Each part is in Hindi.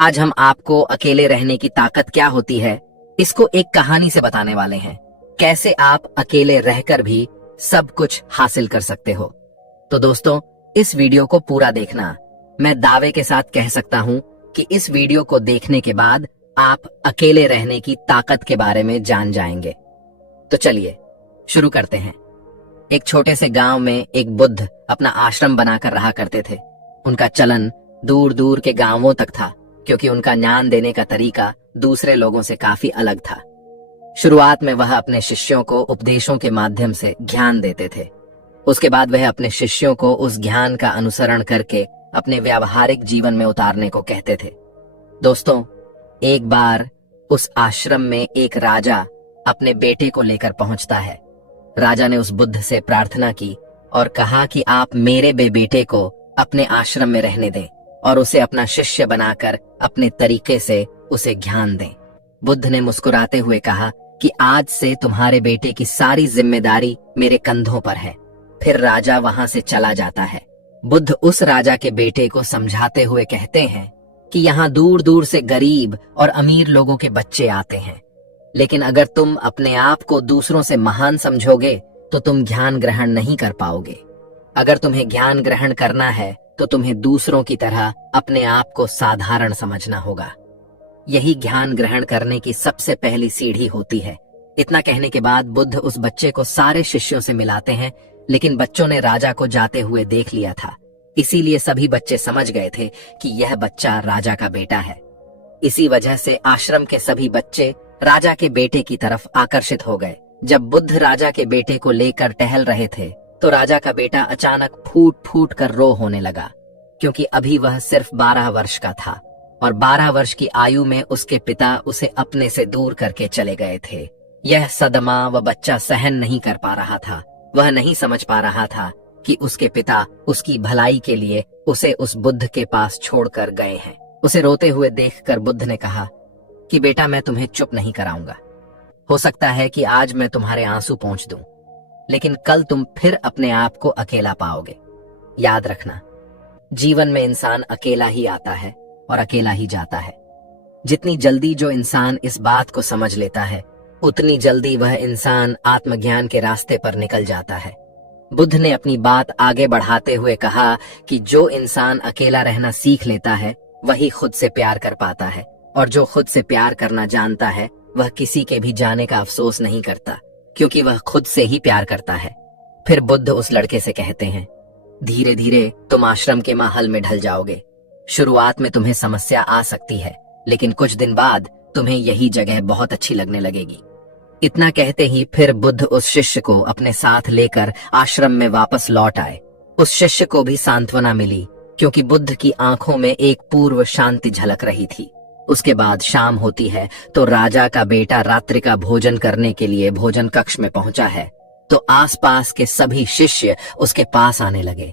आज हम आपको अकेले रहने की ताकत क्या होती है, इसको एक कहानी से बताने वाले हैं। कैसे आप अकेले रहकर भी सब कुछ हासिल कर सकते हो। तो दोस्तों, इस वीडियो को पूरा देखना। मैं दावे के साथ कह सकता हूं कि इस वीडियो को देखने के बाद आप अकेले रहने की ताकत के बारे में जान जाएंगे। तो चलिए शुरू करते हैं। एक छोटे से गांव में एक बुद्ध अपना आश्रम बनाकर रहा करते थे। उनका चलन दूर दूर के गांवों तक था, क्योंकि उनका ज्ञान देने का तरीका दूसरे लोगों से काफी अलग था। शुरुआत में वह अपने शिष्यों को उपदेशों के माध्यम से ज्ञान देते थे। उसके बाद वह अपने शिष्यों को उस ज्ञान का अनुसरण करके अपने व्यावहारिक जीवन में उतारने को कहते थे। दोस्तों, एक बार उस आश्रम में एक राजा अपने बेटे को लेकर पहुंचता है। राजा ने उस बुद्ध से प्रार्थना की और कहा कि आप मेरे बेटे को अपने आश्रम में रहने दें और उसे अपना शिष्य बनाकर अपने तरीके से उसे ज्ञान दें। बुद्ध ने मुस्कुराते हुए कहा कि आज से तुम्हारे बेटे की सारी जिम्मेदारी मेरे कंधों पर है। फिर राजा वहां से चला जाता है। बुद्ध उस राजा के बेटे को समझाते हुए कहते हैं कि यहाँ दूर दूर से गरीब और अमीर लोगों के बच्चे आते हैं, लेकिन अगर तुम अपने आप को दूसरों से महान समझोगे तो तुम ज्ञान ग्रहण नहीं कर पाओगे। अगर तुम्हें ज्ञान ग्रहण करना है तो तुम्हें दूसरों की तरह अपने आप को साधारण समझना होगा। यही ज्ञान ग्रहण करने की सबसे पहली सीढ़ी होती है। इतना कहने के बाद बुद्ध उस बच्चे को सारे शिष्यों से मिलाते हैं, लेकिन बच्चों ने राजा को जाते हुए देख लिया था। इसीलिए सभी बच्चे समझ गए थे कि यह बच्चा राजा का बेटा है। इसी वजह से आश्रम के सभी बच्चे राजा के बेटे की तरफ आकर्षित हो गए। जब बुद्ध राजा के बेटे को लेकर टहल रहे थे तो राजा का बेटा अचानक फूट फूट कर रो होने लगा, क्योंकि अभी वह सिर्फ 12 वर्ष का था और 12 वर्ष की आयु में उसके पिता उसे अपने से दूर करके चले गए थे। यह सदमा वह बच्चा सहन नहीं कर पा रहा था। वह नहीं समझ पा रहा था कि उसके पिता उसकी भलाई के लिए उसे उस बुद्ध के पास छोड़कर गए हैं। उसे रोते हुए देखकर बुद्ध ने कहा कि बेटा, मैं तुम्हें चुप नहीं कराऊंगा। हो सकता है कि आज मैं तुम्हारे आंसू पोंछ दूं, लेकिन कल तुम फिर अपने आप को अकेला पाओगे। याद रखना, जीवन में इंसान अकेला ही आता है और अकेला ही जाता है। जितनी जल्दी जो इंसान इस बात को समझ लेता है, उतनी जल्दी वह इंसान आत्मज्ञान के रास्ते पर निकल जाता है। बुद्ध ने अपनी बात आगे बढ़ाते हुए कहा कि जो इंसान अकेला रहना सीख लेता है वही खुद से प्यार कर पाता है, और जो खुद से प्यार करना जानता है वह किसी के भी जाने का अफसोस नहीं करता, क्योंकि वह खुद से ही प्यार करता है। फिर बुद्ध उस लड़के से कहते हैं, धीरे धीरे तुम आश्रम के माहौल में ढल जाओगे। शुरुआत में तुम्हें समस्या आ सकती है, लेकिन कुछ दिन बाद तुम्हें यही जगह बहुत अच्छी लगने लगेगी। इतना कहते ही फिर बुद्ध उस शिष्य को अपने साथ लेकर आश्रम में वापस लौट आए। उस शिष्य को भी सांत्वना मिली, क्योंकि बुद्ध की आंखों में एक पूर्व शांति झलक रही थी। उसके बाद शाम होती है तो राजा का बेटा रात्रि का भोजन करने के लिए भोजन कक्ष में पहुंचा है, तो आसपास के सभी शिष्य उसके पास आने लगे।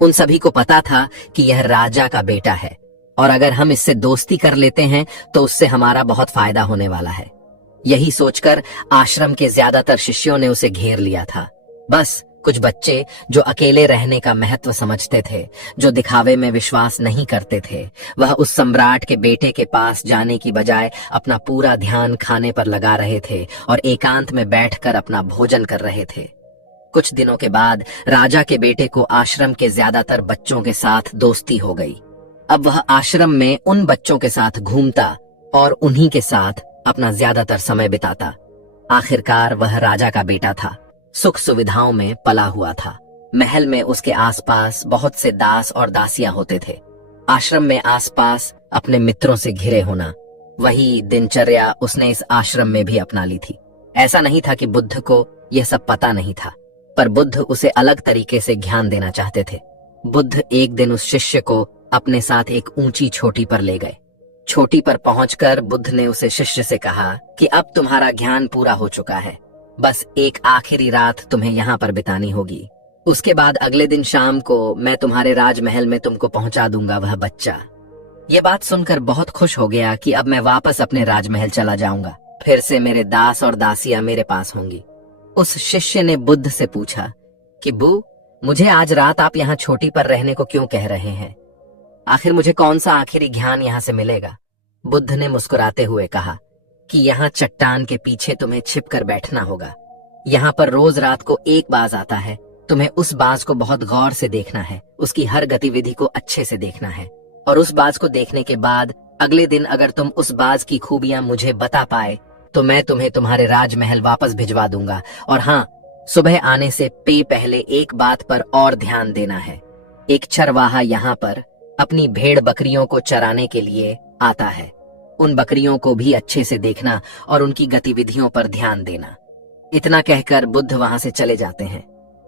उन सभी को पता था कि यह राजा का बेटा है, और अगर हम इससे दोस्ती कर लेते हैं तो उससे हमारा बहुत फायदा होने वाला है। यही सोचकर आश्रम के ज्यादातर शिष्यों ने उसे घेर लिया था। बस कुछ बच्चे जो अकेले रहने का महत्व समझते थे, जो दिखावे में विश्वास नहीं करते थे, वह उस सम्राट के बेटे के पास जाने की बजाय अपना पूरा ध्यान खाने पर लगा रहे थे और एकांत में बैठकर अपना भोजन कर रहे थे। कुछ दिनों के बाद राजा के बेटे को आश्रम के ज्यादातर बच्चों के साथ दोस्ती हो गई। अब वह आश्रम में उन बच्चों के साथ घूमता और उन्हीं के साथ अपना ज्यादातर समय बिताता। आखिरकार वह राजा का बेटा था, सुख सुविधाओं में पला हुआ था। महल में उसके आसपास बहुत से दास और दासियां होते थे। आश्रम में आसपास अपने मित्रों से घिरे होना, वही दिनचर्या उसने इस आश्रम में भी अपना ली थी। ऐसा नहीं था कि बुद्ध को यह सब पता नहीं था, पर बुद्ध उसे अलग तरीके से ज्ञान देना चाहते थे। बुद्ध एक दिन उस शिष्य को अपने साथ एक ऊंची चोटी पर ले गए। चोटी पर पहुंचकर बुद्ध ने उसे शिष्य से कहा कि अब तुम्हारा ज्ञान पूरा हो चुका है, बस एक आखिरी रात तुम्हें यहाँ पर बितानी होगी। उसके बाद अगले दिन शाम को मैं तुम्हारे राजमहल में तुमको पहुंचा दूंगा वह बच्चा। ये बात सुनकर बहुत खुश हो गया कि अब मैं वापस अपने राजमहल चला जाऊंगा। फिर से मेरे दास और दासियां मेरे पास होंगी। उस शिष्य ने बुद्ध से पूछा कि बू, मुझे आज रात आप यहाँ छोटी पर रहने को क्यों कह रहे हैं? आखिर मुझे कौन सा आखिरी ज्ञान यहाँ से मिलेगा? बुद्ध ने मुस्कुराते हुए कहा कि यहाँ चट्टान के पीछे तुम्हें छिप कर बैठना होगा। यहाँ पर रोज रात को एक बाज आता है। तुम्हें उस बाज को बहुत गौर से देखना है, उसकी हर गतिविधि को अच्छे से देखना है, और उस बाज को देखने के बाद अगले दिन अगर तुम उस बाज की खूबियां मुझे बता पाए तो मैं तुम्हें तुम्हारे राजमहल वापस भिजवा दूंगा। और हाँ, सुबह आने से पहले एक बात पर और ध्यान देना है। एक चरवाहा यहाँ पर अपनी भेड़ बकरियों को चराने के लिए आता है। उन बकरियों को भी अच्छे से देखना और उनकी गतिविधियों पर ध्यान देना। इतना कहकर बुद्ध वहां से चले जाते हैं।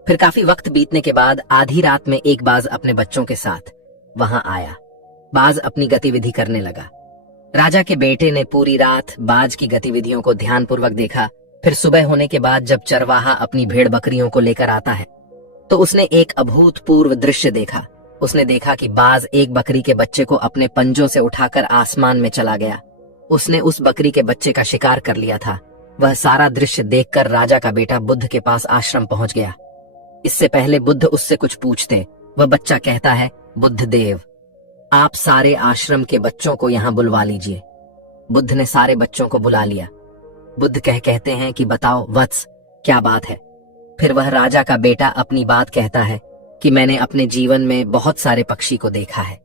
फिर काफी वक्त बीतने के बाद आधी रात में एक बाज अपने बच्चों के साथ वहां आया। बाज अपनी गतिविधि करने लगा। राजा के बेटे ने पूरी रात बाज की गतिविधियों को ध्यानपूर्वक देखा। फिर सुबह होने के बाद जब चरवाहा अपनी भेड़ बकरियों को लेकर आता है तो उसने एक अभूतपूर्व दृश्य देखा। उसने देखा कि बाज एक बकरी के बच्चे को अपने पंजों से उठाकर आसमान में चला गया। उसने उस बकरी के बच्चे का शिकार कर लिया था। वह सारा दृश्य देखकर राजा का बेटा बुद्ध के पास आश्रम पहुंच गया। इससे पहले बुद्ध उससे कुछ पूछते, वह बच्चा कहता है, बुद्ध देव, आप सारे आश्रम के बच्चों को यहाँ बुलवा लीजिए। बुद्ध ने सारे बच्चों को बुला लिया। बुद्ध कहते हैं कि बताओ वत्स, क्या बात है। फिर वह राजा का बेटा अपनी बात कहता है कि मैंने अपने जीवन में बहुत सारे पक्षी को देखा है,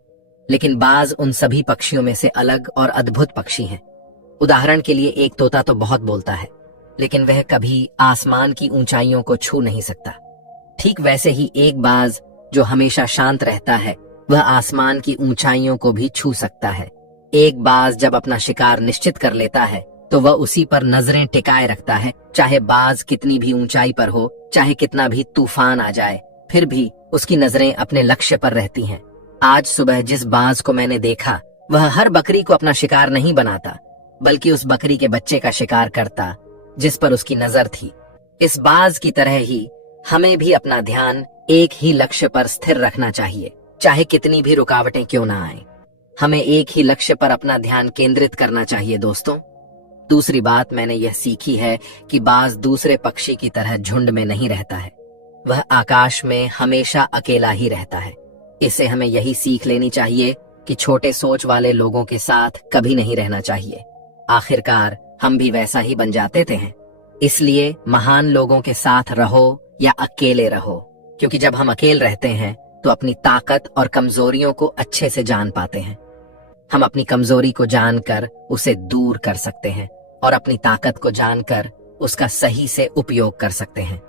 लेकिन बाज उन सभी पक्षियों में से अलग और अद्भुत पक्षी हैं। उदाहरण के लिए एक तोता तो बहुत बोलता है, लेकिन वह कभी आसमान की ऊंचाइयों को छू नहीं सकता। ठीक वैसे ही एक बाज जो हमेशा शांत रहता है, वह आसमान की ऊंचाइयों को भी छू सकता है। एक बाज जब अपना शिकार निश्चित कर लेता है तो वह उसी पर नजरें टिकाए रखता है, चाहे बाज कितनी भी ऊंचाई पर हो, चाहे कितना भी तूफान आ जाए, फिर भी उसकी नजरें अपने लक्ष्य पर रहती हैं। आज सुबह जिस बाज को मैंने देखा, वह हर बकरी को अपना शिकार नहीं बनाता, बल्कि उस बकरी के बच्चे का शिकार करता जिस पर उसकी नजर थी। इस बाज की तरह ही हमें भी अपना ध्यान एक ही लक्ष्य पर स्थिर रखना चाहिए, चाहे कितनी भी रुकावटें क्यों ना आए। हमें एक ही लक्ष्य पर अपना ध्यान केंद्रित करना चाहिए दोस्तों। दूसरी बात मैंने यह सीखी है कि बाज दूसरे पक्षी की तरह झुंड में नहीं रहता है। वह आकाश में हमेशा अकेला ही रहता है। इससे हमें यही सीख लेनी चाहिए कि छोटे सोच वाले लोगों के साथ कभी नहीं रहना चाहिए। आखिरकार हम भी वैसा ही बन जाते थे। इसलिए महान लोगों के साथ रहो या अकेले रहो, क्योंकि जब हम अकेले रहते हैं तो अपनी ताकत और कमजोरियों को अच्छे से जान पाते हैं। हम अपनी कमजोरी को जानकर उसे दूर कर सकते हैं और अपनी ताकत को जानकर उसका सही से उपयोग कर सकते हैं।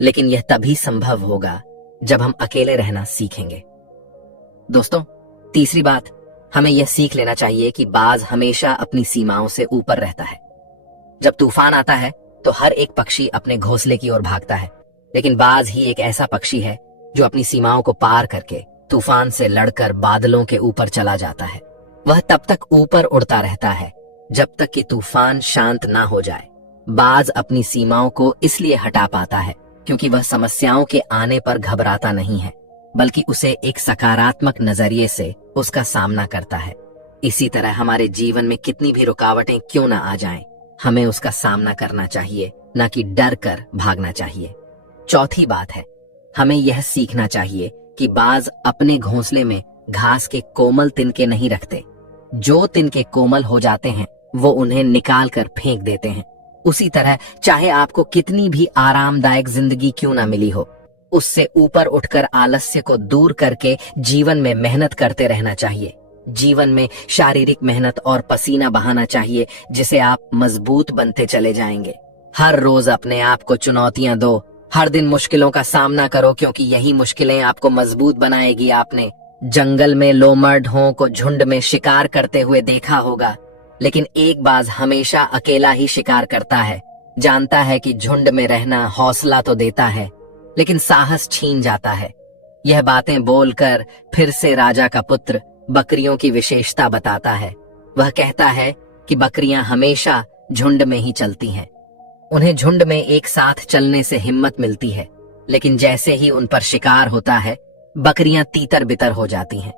लेकिन यह तभी संभव होगा जब हम अकेले रहना सीखेंगे। दोस्तों, तीसरी बात, हमें यह सीख लेना चाहिए कि बाज हमेशा अपनी सीमाओं से ऊपर रहता है। जब तूफान आता है तो हर एक पक्षी अपने घोंसले की ओर भागता है, लेकिन बाज ही एक ऐसा पक्षी है जो अपनी सीमाओं को पार करके तूफान से लड़कर बादलों के ऊपर चला जाता है। वह तब तक ऊपर उड़ता रहता है जब तक कि तूफान शांत ना हो जाए। बाज अपनी सीमाओं को इसलिए हटा पाता है क्योंकि वह समस्याओं के आने पर घबराता नहीं है, बल्कि उसे एक सकारात्मक नजरिए से उसका सामना करता है। इसी तरह हमारे जीवन में कितनी भी रुकावटें क्यों ना आ जाएं, हमें उसका सामना करना चाहिए, ना कि डर कर भागना चाहिए। चौथी बात है, हमें यह सीखना चाहिए कि बाज अपने घोंसले में घास के कोमल तिनके नहीं रखते। जो तिनके कोमल हो जाते हैं वो उन्हें निकाल कर फेंक देते हैं। उसी तरह चाहे आपको कितनी भी आरामदायक जिंदगी क्यों ना मिली हो, उससे ऊपर उठकर आलस्य को दूर करके जीवन में मेहनत करते रहना चाहिए। जीवन में शारीरिक मेहनत और पसीना बहाना चाहिए, जिसे आप मजबूत बनते चले जाएंगे। हर रोज अपने आप को चुनौतियां दो, हर दिन मुश्किलों का सामना करो, क्योंकि यही मुश्किलें आपको मजबूत बनाएगी। आपने जंगल में लोमड़ों को झुंड में शिकार करते हुए देखा होगा, लेकिन एक बाज हमेशा अकेला ही शिकार करता है। जानता है कि झुंड में रहना हौसला तो देता है, लेकिन साहस छीन जाता है। यह बातें बोलकर फिर से राजा का पुत्र बकरियों की विशेषता बताता है। वह कहता है कि बकरियां हमेशा झुंड में ही चलती हैं। उन्हें झुंड में एक साथ चलने से हिम्मत मिलती है, लेकिन जैसे ही उन पर शिकार होता है, बकरियां तीतर बितर हो जाती हैं।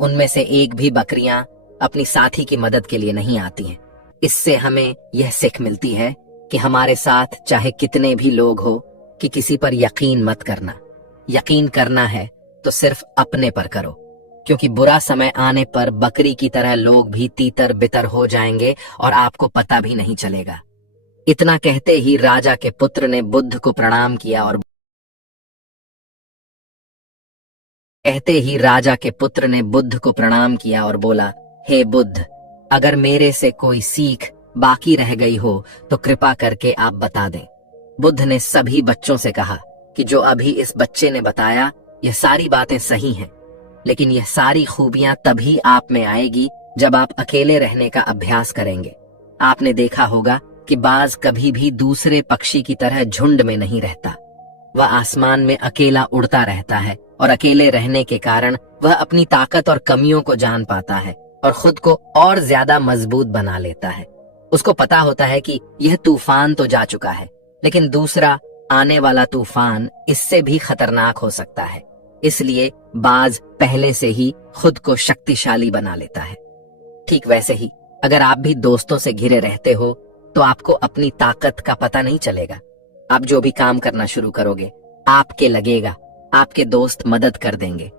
उनमें से एक भी बकरियां अपनी साथी की मदद के लिए नहीं आती हैं। इससे हमें यह सीख मिलती है कि हमारे साथ चाहे कितने भी लोग हो, कि किसी पर यकीन मत करना। यकीन करना है तो सिर्फ अपने पर करो। क्योंकि बुरा समय आने पर बकरी की तरह लोग भी तीतर बितर हो जाएंगे और आपको पता भी नहीं चलेगा। इतना कहते ही राजा के पुत्र ने बुद्ध को प्रणाम किया और बोला, हे बुद्ध, अगर मेरे से कोई सीख बाकी रह गई हो तो कृपा करके आप बता दें। बुद्ध ने सभी बच्चों से कहा कि जो अभी इस बच्चे ने बताया यह सारी बातें सही हैं, लेकिन यह सारी खूबियां तभी आप में आएगी जब आप अकेले रहने का अभ्यास करेंगे। आपने देखा होगा कि बाज कभी भी दूसरे पक्षी की तरह झुंड में नहीं रहता। वह आसमान में अकेला उड़ता रहता है और अकेले रहने के कारण वह अपनी ताकत और कमियों को जान पाता है और खुद को और ज्यादा मजबूत बना लेता है। उसको पता होता है कि यह तूफान तो जा चुका है, लेकिन दूसरा आने वाला तूफान इससे भी खतरनाक हो सकता है। इसलिए बाज पहले से ही खुद को शक्तिशाली बना लेता है। ठीक वैसे ही अगर आप भी दोस्तों से घिरे रहते हो तो आपको अपनी ताकत का पता नहीं चलेगा। आप जो भी काम करना शुरू करोगे आपके लगेगा आपके दोस्त मदद कर देंगे,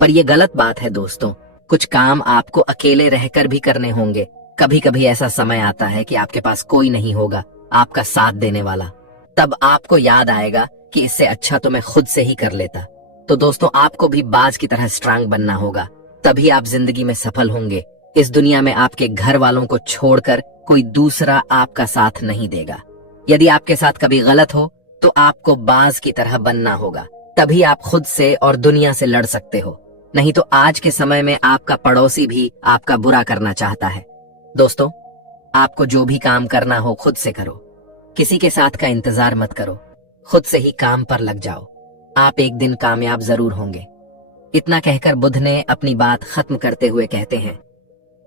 पर यह गलत बात है दोस्तों। कुछ काम आपको अकेले रहकर भी करने होंगे। कभी कभी ऐसा समय आता है कि आपके पास कोई नहीं होगा आपका साथ देने वाला। तब आपको याद आएगा कि इससे अच्छा तो मैं खुद से ही कर लेता। तो दोस्तों, आपको भी बाज की तरह स्ट्रांग बनना होगा, तभी आप जिंदगी में सफल होंगे। इस दुनिया में आपके घर वालों को छोड़कर कोई दूसरा आपका साथ नहीं देगा। यदि आपके साथ कभी गलत हो तो आपको बाज की तरह बनना होगा, तभी आप खुद से और दुनिया से लड़ सकते हो। नहीं तो आज के समय में आपका पड़ोसी भी आपका बुरा करना चाहता है। दोस्तों, आपको जो भी काम करना हो खुद से करो, किसी के साथ का इंतजार मत करो, खुद से ही काम पर लग जाओ। आप एक दिन कामयाब जरूर होंगे। इतना कहकर बुद्ध ने अपनी बात खत्म करते हुए कहते हैं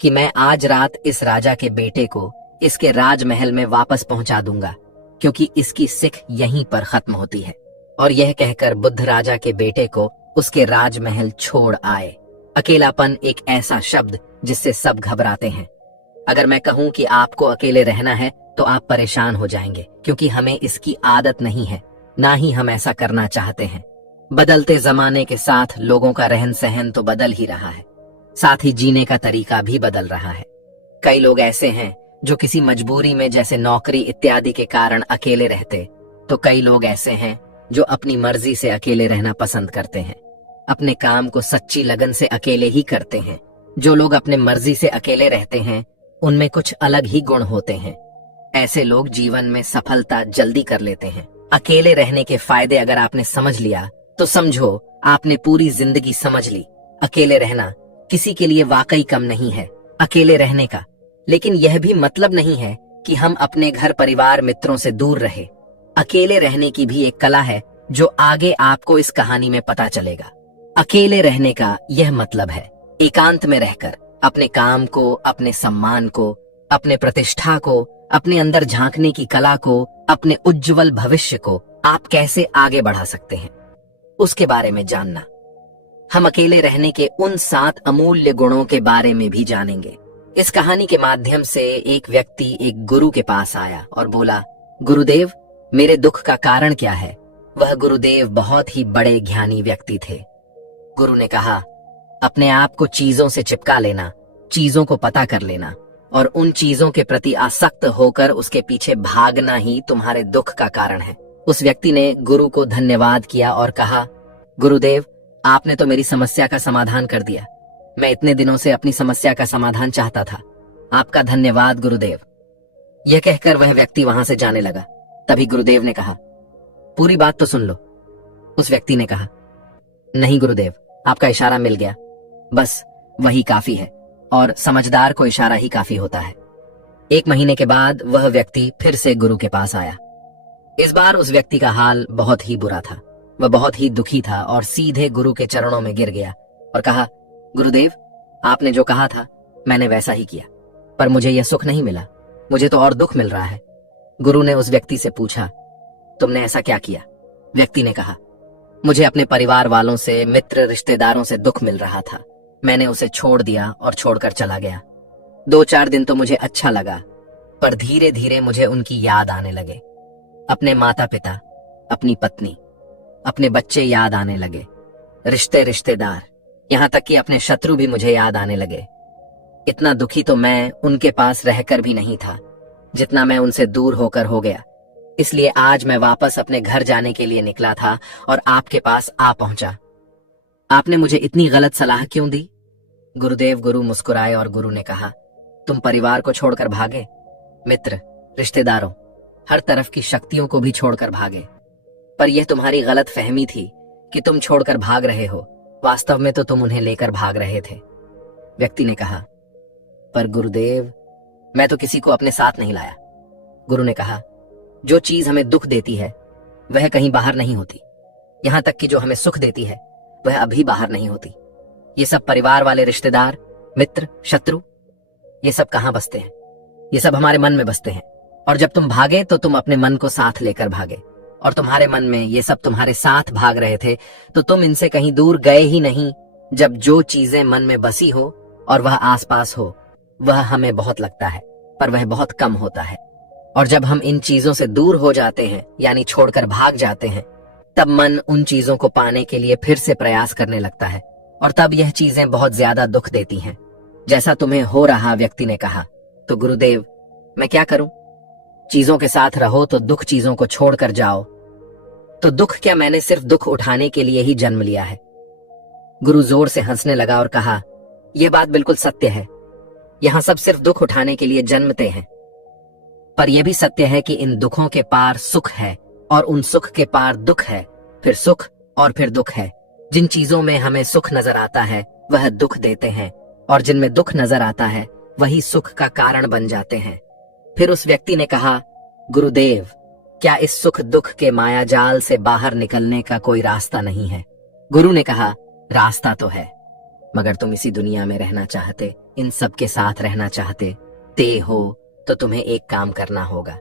कि मैं आज रात इस राजा के बेटे को इसके राजमहल में वापस पहुंचा दूंगा, क्योंकि इसकी सिख यहीं पर खत्म होती है। और यह कहकर बुद्ध राजा के बेटे को उसके राजमहल छोड़ आए। अकेलापन एक ऐसा शब्द जिससे सब घबराते हैं। अगर मैं कहूं कि आपको अकेले रहना है तो आप परेशान हो जाएंगे, क्योंकि हमें इसकी आदत नहीं है, ना ही हम ऐसा करना चाहते हैं। बदलते जमाने के साथ लोगों का रहन सहन तो बदल ही रहा है, साथ ही जीने का तरीका भी बदल रहा है। कई लोग ऐसे हैं जो किसी मजबूरी में, जैसे नौकरी इत्यादि के कारण अकेले रहते, तो कई लोग ऐसे हैं जो अपनी मर्जी से अकेले रहना पसंद करते हैं, अपने काम को सच्ची लगन से अकेले ही करते हैं। जो लोग अपने मर्जी से अकेले रहते हैं उनमें कुछ अलग ही गुण होते हैं। ऐसे लोग जीवन में सफलता जल्दी कर लेते हैं। अकेले रहने के फायदे अगर आपने समझ लिया तो समझो आपने पूरी जिंदगी समझ ली। अकेले रहना किसी के लिए वाकई कम नहीं है अकेले रहने का, लेकिन यह भी मतलब नहीं है कि हम अपने घर परिवार मित्रों से दूर रहे। अकेले रहने की भी एक कला है जो आगे आपको इस कहानी में पता चलेगा। अकेले रहने का यह मतलब है एकांत में रहकर अपने काम को, अपने सम्मान को, अपने प्रतिष्ठा को, अपने अंदर झांकने की कला को, अपने उज्जवल भविष्य को आप कैसे आगे बढ़ा सकते हैं उसके बारे में जानना। हम अकेले रहने के उन 7 अमूल्य गुणों के बारे में भी जानेंगे। इस कहानी के माध्यम से एक व्यक्ति एक गुरु के पास आया और बोला, गुरुदेव, मेरे दुख का कारण क्या है? वह गुरुदेव बहुत ही बड़े ज्ञानी व्यक्ति थे। गुरु ने कहा, अपने आप को चीजों से चिपका लेना, चीजों को पता कर लेना और उन चीजों के प्रति आसक्त होकर उसके पीछे भागना ही तुम्हारे दुख का कारण है। उस व्यक्ति ने गुरु को धन्यवाद किया और कहा, गुरुदेव, आपने तो मेरी समस्या का समाधान कर दिया। मैं इतने दिनों से अपनी समस्या का समाधान चाहता था। आपका धन्यवाद गुरुदेव। यह कहकर वह व्यक्ति वहां से जाने लगा। तभी गुरुदेव ने कहा, पूरी बात तो सुन लो। उस व्यक्ति ने कहा, नहीं गुरुदेव, आपका इशारा मिल गया, बस वही काफी है, और समझदार को इशारा ही काफी होता है। 1 महीने के बाद वह व्यक्ति फिर से गुरु के पास आया। इस बार उस व्यक्ति का हाल बहुत ही बुरा था। वह बहुत ही दुखी था और सीधे गुरु के चरणों में गिर गया और कहा, गुरुदेव, आपने जो कहा था मैंने वैसा ही किया, पर मुझे यह सुख नहीं मिला, मुझे तो और दुख मिल रहा है। गुरु ने उस व्यक्ति से पूछा, तुमने ऐसा क्या किया? व्यक्ति ने कहा, मुझे अपने परिवार वालों से, मित्र रिश्तेदारों से दुख मिल रहा था। मैंने उसे छोड़ दिया और छोड़कर चला गया। 2-4 दिन तो मुझे अच्छा लगा, पर धीरे धीरे मुझे उनकी याद आने लगे। अपने माता पिता, अपनी पत्नी, अपने बच्चे याद आने लगे, रिश्तेदार। यहाँ तक कि अपने शत्रु भी मुझे याद आने लगे। इतना दुखी तो मैं उनके पास रहकर भी नहीं था जितना मैं उनसे दूर होकर हो गया। इसलिए आज मैं वापस अपने घर जाने के लिए निकला था और आपके पास आ पहुंचा। आपने मुझे इतनी गलत सलाह क्यों दी? गुरुदेव गुरु मुस्कुराए और गुरु ने कहा, तुम परिवार को छोड़कर भागे, मित्र, रिश्तेदारों, हर तरफ की शक्तियों को भी छोड़कर भागे। पर यह तुम्हारी गलत फहमी थी कि तुम छोड़कर भाग रहे हो। वास्तव में तो तुम उन्हें लेकर भाग रहे थे। व्यक्ति ने कहा, पर गुरुदेव, मैं तो किसी को अपने साथ नहीं लाया। गुरु ने कहा, जो चीज हमें दुख देती है वह कहीं बाहर नहीं होती। यहां तक कि जो हमें सुख देती है वह अभी बाहर नहीं होती। ये सब परिवार वाले रिश्तेदार, मित्र, शत्रु, ये सब कहां बसते हैं? ये सब हमारे मन में बसते हैं। और जब तुम भागे तो तुम अपने मन को साथ लेकर भागे, और तुम्हारे मन में ये सब तुम्हारे साथ भाग रहे थे तो तुम इनसे कहीं दूर गए ही नहीं। जब जो चीजें मन में बसी हो और वह आसपास हो, वह हमें बहुत लगता है, पर वह बहुत कम होता है। और जब हम इन चीजों से दूर हो जाते हैं, यानी छोड़कर भाग जाते हैं, तब मन उन चीजों को पाने के लिए फिर से प्रयास करने लगता है, और तब यह चीजें बहुत ज्यादा दुख देती हैं, जैसा तुम्हें हो रहा। व्यक्ति ने कहा, तो गुरुदेव, मैं क्या करूं? चीजों के साथ रहो तो दुख, चीजों को छोड़कर जाओ तो दुख क्या? मैंने सिर्फ दुख उठाने के लिए ही जन्म लिया है। गुरु जोर से हंसने लगा और कहा, यह बात बिल्कुल सत्य है। यहां सब सिर्फ दुख उठाने के लिए जन्मते हैं, पर यह भी सत्य है कि इन दुखों के पार सुख है, और उन सुख के पार दुख है, फिर सुख और फिर दुख है। जिन चीजों में हमें सुख नजर आता है वह दुख देते हैं, और जिनमें दुख नजर आता है वही सुख का कारण बन जाते हैं। फिर उस व्यक्ति ने कहा, गुरुदेव, क्या इस सुख दुख के माया जाल से बाहर निकलने का कोई रास्ता नहीं है? गुरु ने कहा, रास्ता तो है, मगर तुम इसी दुनिया में रहना चाहते, इन सब के साथ रहना चाहते हो तो तुम्हें एक काम करना होगा।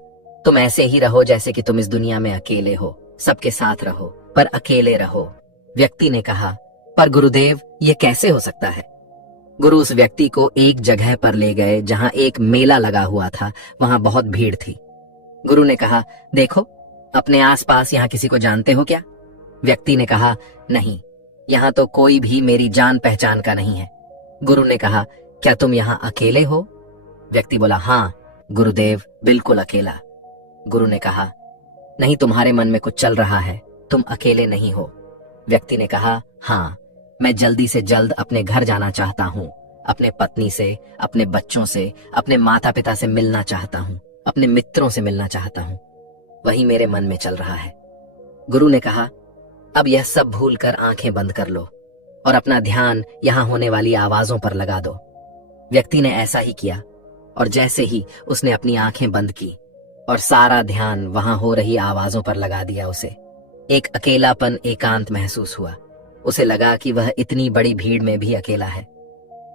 तुम ऐसे ही रहो जैसे कि तुम इस दुनिया में अकेले हो। सबके साथ रहो पर अकेले रहो। व्यक्ति ने कहा, पर गुरुदेव, ये कैसे हो सकता है? गुरु उस व्यक्ति को एक जगह पर ले गए जहां एक मेला लगा हुआ था। वहां बहुत भीड़ थी। गुरु ने कहा, देखो, अपने आसपास यहाँ किसी को जानते हो क्या? व्यक्ति ने कहा, नहीं, यहाँ तो कोई भी मेरी जान पहचान का नहीं है। गुरु ने कहा, क्या तुम यहाँ अकेले हो? व्यक्ति बोला, हाँ गुरुदेव, बिल्कुल अकेला। गुरु ने कहा, नहीं, तुम्हारे मन में कुछ चल रहा है, तुम अकेले नहीं हो। व्यक्ति ने कहा, हाँ, मैं जल्दी से जल्द अपने घर जाना चाहता हूँ। अपने पत्नी से, अपने बच्चों से, अपने माता पिता से मिलना चाहता हूँ, अपने मित्रों से मिलना चाहता हूँ। वही मेरे मन में चल रहा है। गुरु ने कहा, अब यह सब भूलकर आंखें बंद कर लो और अपना ध्यान यहाँ होने वाली आवाजों पर लगा दो। व्यक्ति ने ऐसा ही किया, और जैसे ही उसने अपनी आंखें बंद की और सारा ध्यान वहां हो रही आवाजों पर लगा दिया, उसे एक अकेलापन, एकांत महसूस हुआ। उसे लगा कि वह इतनी बड़ी भीड़ में भी अकेला है।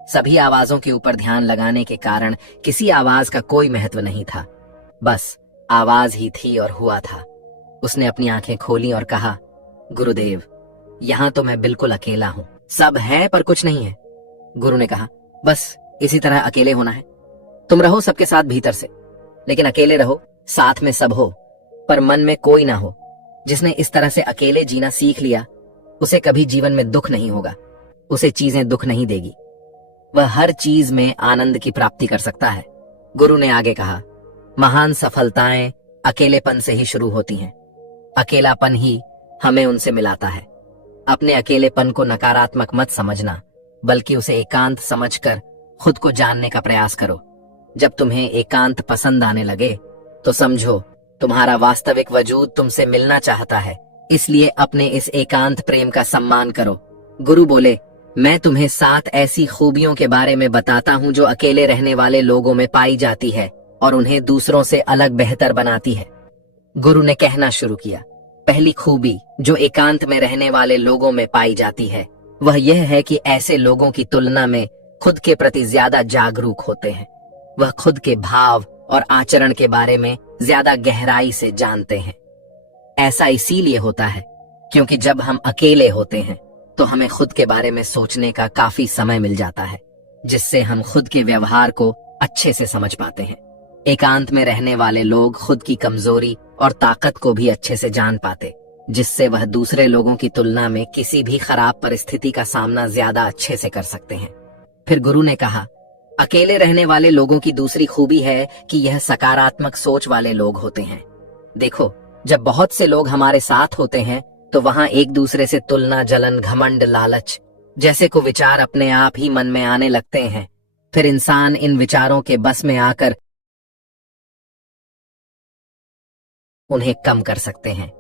सभी आवाजों के ऊपर ध्यान लगाने के कारण किसी आवाज का कोई महत्व नहीं था, बस आवाज ही थी और हुआ था। उसने अपनी आंखें खोली और कहा, गुरुदेव, यहां तो मैं बिल्कुल अकेला हूं। सब है पर कुछ नहीं है। गुरु ने कहा, बस इसी तरह अकेले होना है। तुम रहो सबके साथ भीतर से, लेकिन अकेले रहो, साथ में सब हो पर मन में कोई ना हो। जिसने इस तरह से अकेले जीना सीख लिया, उसे कभी जीवन में दुख नहीं होगा। उसे चीजें दुख नहीं देगी, वह हर चीज में आनंद की प्राप्ति कर सकता है। गुरु ने आगे कहा, महान सफलताएं अकेलेपन से ही शुरू होती हैं। अकेलापन ही हमें उनसे मिलाता है। अपने अकेलेपन को नकारात्मक मत समझना, बल्कि उसे एकांत समझकर खुद को जानने का प्रयास करो। जब तुम्हें एकांत पसंद आने लगे तो समझो तुम्हारा वास्तविक वजूद तुमसे मिलना चाहता है, इसलिए अपने इस एकांत प्रेम का सम्मान करो। गुरु बोले, मैं तुम्हें 7 ऐसी खूबियों के बारे में बताता हूँ जो अकेले रहने वाले लोगों में पाई जाती है और उन्हें दूसरों से अलग बेहतर बनाती है। गुरु ने कहना शुरू किया, पहली खूबी जो एकांत में रहने वाले लोगों में पाई जाती है वह यह है कि ऐसे लोगों की तुलना में खुद के प्रति ज्यादा जागरूक होते हैं। वह खुद के भाव और आचरण के बारे में ज्यादा गहराई से जानते हैं। ऐसा इसीलिए होता है क्योंकि जब हम अकेले होते हैं तो हमें खुद के बारे में सोचने का काफी समय मिल जाता है, जिससे हम खुद के व्यवहार को अच्छे से समझ पाते हैं। एकांत में रहने वाले लोग खुद की कमजोरी और ताकत को भी अच्छे से जान पाते, जिससे वह दूसरे लोगों की तुलना में किसी भी खराब परिस्थिति का सामना ज्यादा अच्छे से कर सकते हैं। फिर गुरु ने कहा, अकेले रहने वाले लोगों की दूसरी खूबी है कि यह सकारात्मक सोच वाले लोग होते हैं। देखो, जब बहुत से लोग हमारे साथ होते हैं तो वहां एक दूसरे से तुलना, जलन, घमंड, लालच जैसे को विचार अपने आप ही मन में आने लगते हैं। फिर इंसान इन विचारों के बस में आकर उन्हें कम कर सकते हैं,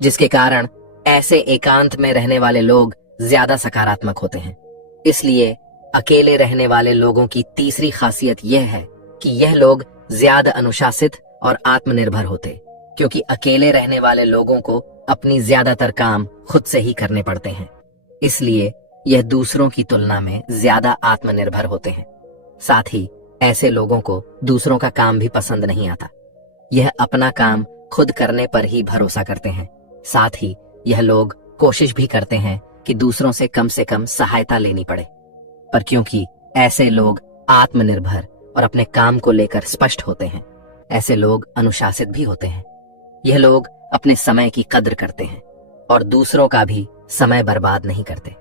जिसके कारण ऐसे एकांत में रहने वाले लोग ज्यादा सकारात्मक होते हैं। इसलिए अकेले रहने वाले लोगों की तीसरी खासियत यह है कि यह लोग ज्यादा अनुशासित और आत्मनिर्भर होते, क्योंकि अकेले रहने वाले लोगों को अपनी ज्यादातर काम खुद से ही करने पड़ते हैं। इसलिए यह दूसरों की तुलना में ज्यादा आत्मनिर्भर होते हैं। साथ ही ऐसे लोगों को दूसरों का काम भी पसंद नहीं आता। यह अपना काम खुद करने पर ही भरोसा करते हैं। साथ ही यह लोग कोशिश भी करते हैं कि दूसरों से कम सहायता लेनी पड़े। पर क्योंकि ऐसे लोग आत्मनिर्भर और अपने काम को लेकर स्पष्ट होते हैं, ऐसे लोग अनुशासित भी होते हैं। यह लोग अपने समय की कद्र करते हैं और दूसरों का भी समय बर्बाद नहीं करते।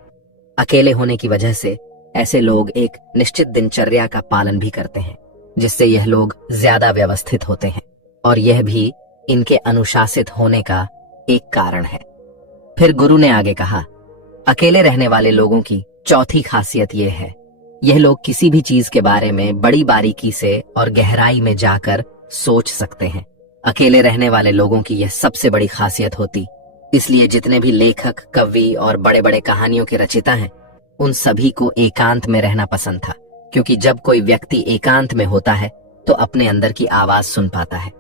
अकेले होने की वजह से ऐसे लोग एक निश्चित दिनचर्या का पालन भी करते हैं, जिससे यह लोग ज्यादा व्यवस्थित होते हैं और यह भी इनके अनुशासित होने का एक कारण है। फिर गुरु ने आगे कहा, अकेले रहने वाले लोगों की चौथी खासियत यह है, यह लोग किसी भी चीज के बारे में बड़ी बारीकी से और गहराई में जाकर सोच सकते हैं। अकेले रहने वाले लोगों की यह सबसे बड़ी खासियत होती, इसलिए जितने भी लेखक, कवि और बड़े बड़े कहानियों के रचयिता हैं, उन सभी को एकांत में रहना पसंद था, क्योंकि जब कोई व्यक्ति एकांत में होता है तो अपने अंदर की आवाज सुन पाता है।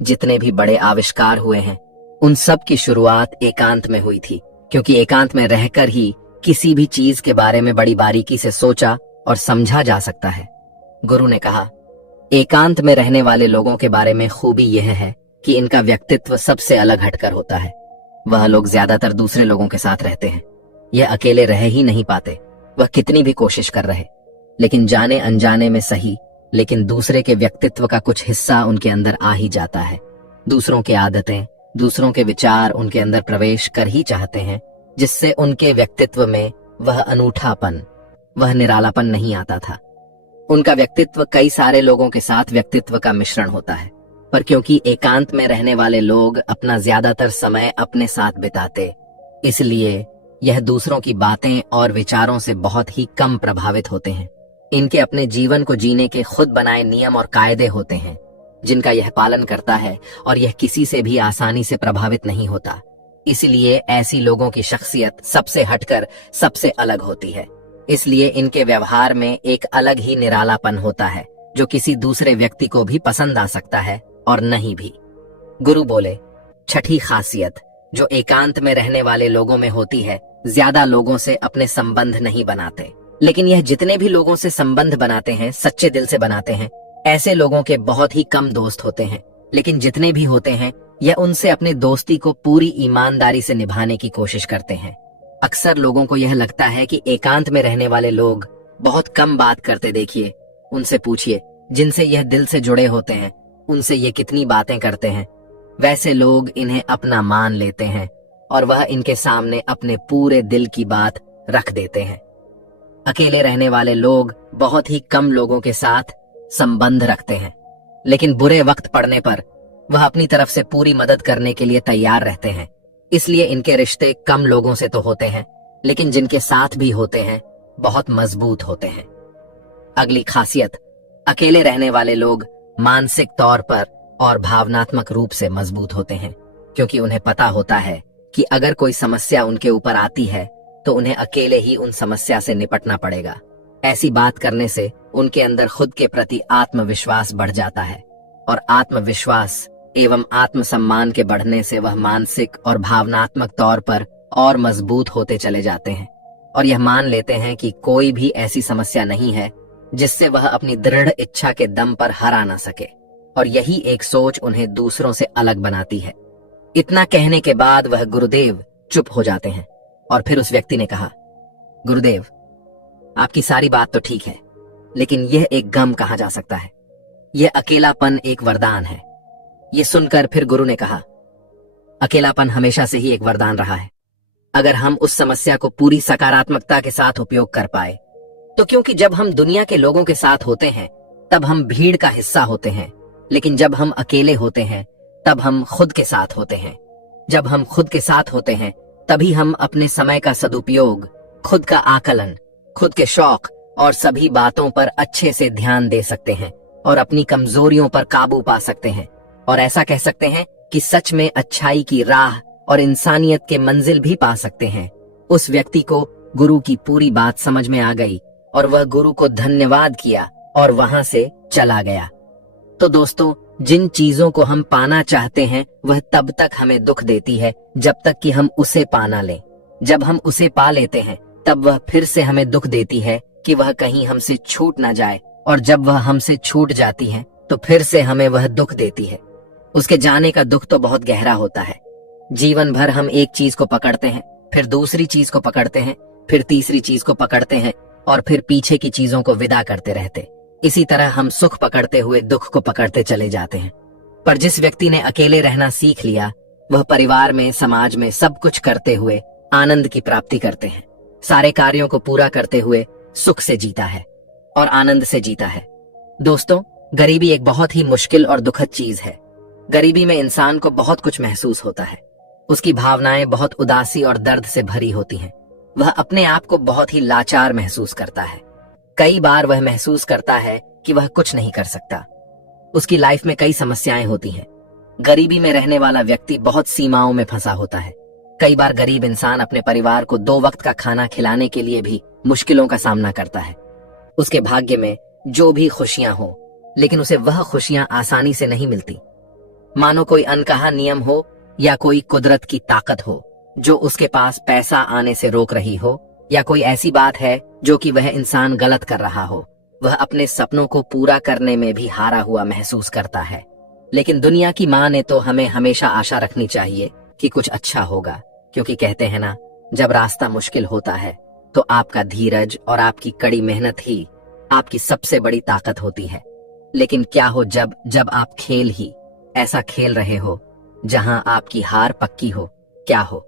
जितने भी बड़े आविष्कार हुए हैं, उन सब की शुरुआत एकांत में हुई थी, क्योंकि एकांत में रहकर ही किसी भी चीज के बारे में बड़ी बारीकी से सोचा और समझा जा सकता है। गुरु ने कहा, एकांत में रहने वाले लोगों के बारे में खूबी यह है कि इनका व्यक्तित्व सबसे अलग हटकर होता है। वह लोग ज्यादातर दूसरे लोगों के साथ रहते हैं। यह अकेले रह ही नहीं पाते, वह कितनी भी कोशिश कर रहे, लेकिन जाने अनजाने में सही, लेकिन दूसरे के व्यक्तित्व का कुछ हिस्सा उनके अंदर आ ही जाता है। दूसरों की आदतें, दूसरों के विचार उनके अंदर प्रवेश कर ही चाहते हैं, जिससे उनके व्यक्तित्व में वह अनूठापन, वह निरालापन नहीं आता था। उनका व्यक्तित्व कई सारे लोगों के साथ व्यक्तित्व का मिश्रण होता है, पर क्योंकि एकांत में रहने वाले लोग अपना ज्यादातर समय अपने साथ बिताते, इसलिए यह दूसरों की बातें और विचारों से बहुत ही कम प्रभावित होते हैं। इनके अपने जीवन को जीने के खुद बनाए नियम और कायदे होते हैं, जिनका यह पालन करता है और यह किसी से भी आसानी से प्रभावित नहीं होता। इसलिए ऐसी लोगों की शख्सियत सबसे हटकर सबसे अलग होती है। इसलिए इनके व्यवहार में एक अलग ही निरालापन होता है, जो किसी दूसरे व्यक्ति को भी पसंद आ सकता है और नहीं भी। गुरु बोले, छठी खासियत जो एकांत में रहने वाले लोगों में होती है, ज्यादा लोगों से अपने संबंध नहीं बनाते, लेकिन यह जितने भी लोगों से संबंध बनाते हैं सच्चे दिल से बनाते हैं। ऐसे लोगों के बहुत ही कम दोस्त होते हैं, लेकिन जितने भी होते हैं यह उनसे अपनी दोस्ती को पूरी ईमानदारी से निभाने की कोशिश करते हैं। अक्सर लोगों को यह लगता है कि एकांत में रहने वाले लोग बहुत कम बात करते। देखिए, उनसे पूछिए, जिनसे यह दिल से जुड़े होते हैं, उनसे ये कितनी बातें करते हैं। वैसे लोग इन्हें अपना मान लेते हैं और वह इनके सामने अपने पूरे दिल की बात रख देते हैं। अकेले रहने वाले लोग बहुत ही कम लोगों के साथ संबंध रखते हैं, लेकिन बुरे वक्त पड़ने पर वह अपनी तरफ से पूरी मदद करने के लिए तैयार रहते हैं। इसलिए इनके रिश्ते कम लोगों से तो होते हैं, लेकिन जिनके साथ भी होते हैं बहुत मजबूत होते हैं। अगली खासियत, अकेले रहने वाले लोग मानसिक तौर पर और भावनात्मक रूप से मजबूत होते हैं, क्योंकि उन्हें पता होता है कि अगर कोई समस्या उनके ऊपर आती है तो उन्हें अकेले ही उन समस्या से निपटना पड़ेगा। ऐसी बात करने से उनके अंदर खुद के प्रति आत्मविश्वास बढ़ जाता है और आत्मविश्वास एवं आत्मसम्मान के बढ़ने से वह मानसिक और भावनात्मक तौर पर और मजबूत होते चले जाते हैं और यह मान लेते हैं कि कोई भी ऐसी समस्या नहीं है जिससे वह अपनी दृढ़ इच्छा के दम पर हरा ना सके, और यही एक सोच उन्हें दूसरों से अलग बनाती है। इतना कहने के बाद वह गुरुदेव चुप हो जाते हैं और फिर उस व्यक्ति ने कहा, गुरुदेव, आपकी सारी बात तो ठीक है, लेकिन यह एक गम कहा जा सकता है। यह अकेलापन एक वरदान है। यह सुनकर फिर गुरु ने कहा, अकेलापन हमेशा से ही एक वरदान रहा है, अगर हम उस समस्या को पूरी सकारात्मकता के साथ उपयोग कर पाए तो। क्योंकि जब हम दुनिया के लोगों के साथ होते हैं तब हम भीड़ का हिस्सा होते हैं, लेकिन जब हम अकेले होते हैं तब हम खुद के साथ होते हैं। जब हम खुद के साथ होते हैं तभी हम अपने समय का सदुपयोग, खुद का आकलन, खुद के शौक और सभी बातों पर अच्छे से ध्यान दे सकते हैं और अपनी कमजोरियों पर काबू पा सकते हैं। और ऐसा कह सकते हैं कि सच में अच्छाई की राह और इंसानियत के मंजिल भी पा सकते हैं। उस व्यक्ति को गुरु की पूरी बात समझ में आ गई और वह गुरु को धन्यवाद किया और वहां से चला गया। तो दोस्तों, जिन चीजों को हम पाना चाहते हैं वह तब तक हमें दुख देती है जब तक कि हम उसे पाना लें। जब हम उसे पा लेते हैं तब वह फिर से हमें दुख देती है कि वह कहीं हमसे छूट ना जाए, और जब वह हमसे छूट जाती है तो फिर से हमें वह दुख देती है। उसके जाने का दुख तो बहुत गहरा होता है। जीवन भर हम एक चीज को पकड़ते हैं, फिर दूसरी चीज को पकड़ते हैं, फिर तीसरी चीज को पकड़ते हैं और फिर पीछे की चीजों को विदा करते रहते। इसी तरह हम सुख पकड़ते हुए दुख को पकड़ते चले जाते हैं। पर जिस व्यक्ति ने अकेले रहना सीख लिया वह परिवार में, समाज में सब कुछ करते हुए आनंद की प्राप्ति करते हैं। सारे कार्यों को पूरा करते हुए सुख से जीता है और आनंद से जीता है। दोस्तों, गरीबी एक बहुत ही मुश्किल और दुखद चीज है। गरीबी में इंसान को बहुत कुछ महसूस होता है। उसकी भावनाएं बहुत उदासी और दर्द से भरी होती हैं। वह अपने आप को बहुत ही लाचार महसूस करता है। कई बार वह महसूस करता है कि वह कुछ नहीं कर सकता। उसकी लाइफ में कई समस्याएं होती हैं। गरीबी में रहने वाला व्यक्ति बहुत सीमाओं में फंसा होता है। कई बार गरीब इंसान अपने परिवार को 2 वक्त का खाना खिलाने के लिए भी मुश्किलों का सामना करता है। उसके भाग्य में जो भी खुशियां हो, लेकिन उसे वह खुशियां आसानी से नहीं मिलती। मानो कोई अनकहा नियम हो या कोई कुदरत की ताकत हो जो उसके पास पैसा आने से रोक रही हो, या कोई ऐसी बात है जो कि वह इंसान गलत कर रहा हो। वह अपने सपनों को पूरा करने में भी हारा हुआ महसूस करता है। लेकिन दुनिया की माँ ने तो हमें हमेशा आशा रखनी चाहिए कि कुछ अच्छा होगा, क्योंकि कहते हैं ना, जब रास्ता मुश्किल होता है तो आपका धीरज और आपकी कड़ी मेहनत ही आपकी सबसे बड़ी ताकत होती है। लेकिन क्या हो जब आप खेल ही ऐसा खेल रहे हो जहां आपकी हार पक्की हो? क्या हो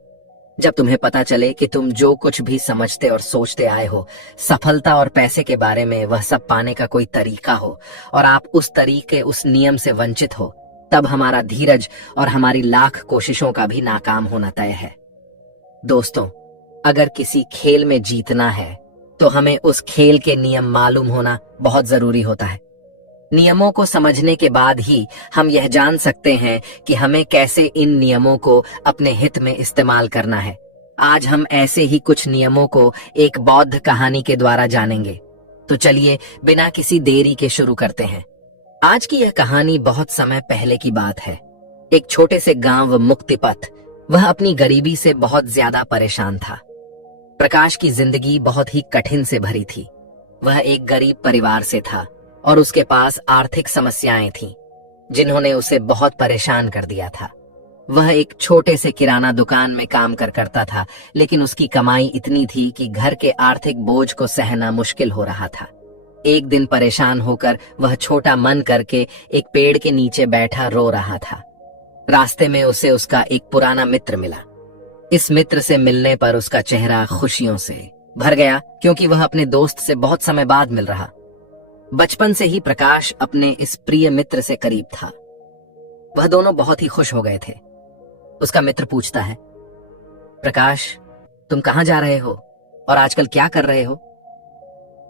जब तुम्हें पता चले कि तुम जो कुछ भी समझते और सोचते आए हो सफलता और पैसे के बारे में, वह सब पाने का कोई तरीका हो और आप उस तरीके, उस नियम से वंचित हो? तब हमारा धीरज और हमारी लाख कोशिशों का भी नाकाम होना तय है। दोस्तों, अगर किसी खेल में जीतना है तो हमें उस खेल के नियम मालूम होना बहुत जरूरी होता है। नियमों को समझने के बाद ही हम यह जान सकते हैं कि हमें कैसे इन नियमों को अपने हित में इस्तेमाल करना है। आज हम ऐसे ही कुछ नियमों को एक बौद्ध कहानी के द्वारा जानेंगे। तो चलिए बिना किसी देरी के शुरू करते हैं। आज की यह कहानी बहुत समय पहले की बात है। एक छोटे से गांव मुक्तिपथ, वह अपनी गरीबी से बहुत ज्यादा परेशान था। प्रकाश की जिंदगी बहुत ही कठिन से भरी थी। वह एक गरीब परिवार से था और उसके पास आर्थिक समस्याएं थीं, जिन्होंने उसे बहुत परेशान कर दिया था। वह एक छोटे से किराना दुकान में काम करता था, लेकिन उसकी कमाई इतनी थी कि घर के आर्थिक बोझ को सहना मुश्किल हो रहा था। एक दिन परेशान होकर वह छोटा मन करके एक पेड़ के नीचे बैठा रो रहा था। रास्ते में उसे उसका एक पुराना मित्र मिला। इस मित्र से मिलने पर उसका चेहरा खुशियों से भर गया, क्योंकि वह अपने दोस्त से बहुत समय बाद मिल रहा। बचपन से ही प्रकाश अपने इस प्रिय मित्र से करीब था। वह दोनों बहुत ही खुश हो गए थे। उसका मित्र पूछता है, प्रकाश, तुम कहां जा रहे हो और आजकल क्या कर रहे हो?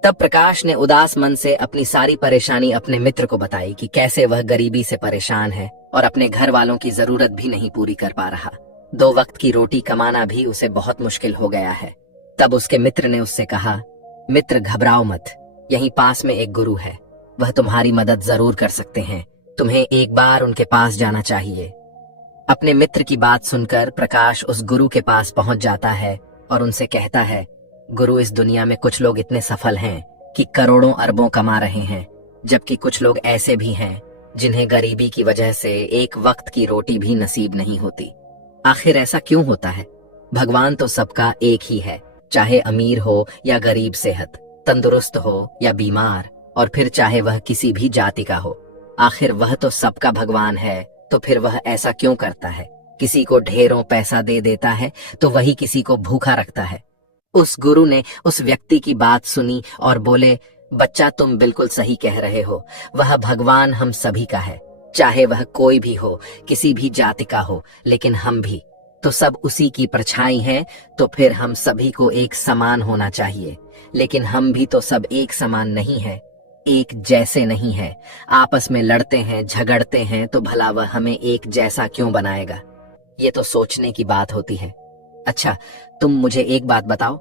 तब प्रकाश ने उदास मन से अपनी सारी परेशानी अपने मित्र को बताई कि कैसे वह गरीबी से परेशान है और अपने घर वालों की जरूरत भी नहीं पूरी कर पा रहा। 2 वक्त की रोटी कमाना भी उसे बहुत मुश्किल हो गया है। तब उसके मित्र ने उससे कहा, मित्र घबराओ मत, यहीं पास में एक गुरु है, वह तुम्हारी मदद जरूर कर सकते हैं। तुम्हें एक बार उनके पास जाना चाहिए। अपने मित्र की बात सुनकर प्रकाश उस गुरु के पास पहुंच जाता है और उनसे कहता है, गुरु, इस दुनिया में कुछ लोग इतने सफल हैं कि करोड़ों अरबों कमा रहे हैं, जबकि कुछ लोग ऐसे भी हैं जिन्हें गरीबी की वजह से एक वक्त की रोटी भी नसीब नहीं होती। आखिर ऐसा क्यों होता है? भगवान तो सबका एक ही है, चाहे अमीर हो या गरीब, सेहत तंदुरुस्त हो या बीमार, और फिर चाहे वह किसी भी जाति का हो। आखिर वह तो सबका भगवान है, तो फिर वह ऐसा क्यों करता है? किसी को ढेरों पैसा दे देता है तो वही किसी को भूखा रखता है। उस गुरु ने उस व्यक्ति की बात सुनी और बोले, बच्चा तुम बिल्कुल सही कह रहे हो, वह भगवान हम सभी का है, चाहे वह कोई भी हो, किसी भी जाति का हो, लेकिन हम भी तो सब उसी की परछाई हैं, तो फिर हम सभी को एक समान होना चाहिए। लेकिन हम भी तो सब एक समान नहीं है, एक जैसे नहीं है। आपस में लड़ते हैं, झगड़ते हैं, तो भला वह हमें एक जैसा क्यों बनाएगा? ये तो सोचने की बात होती है। अच्छा, तुम मुझे एक बात बताओ,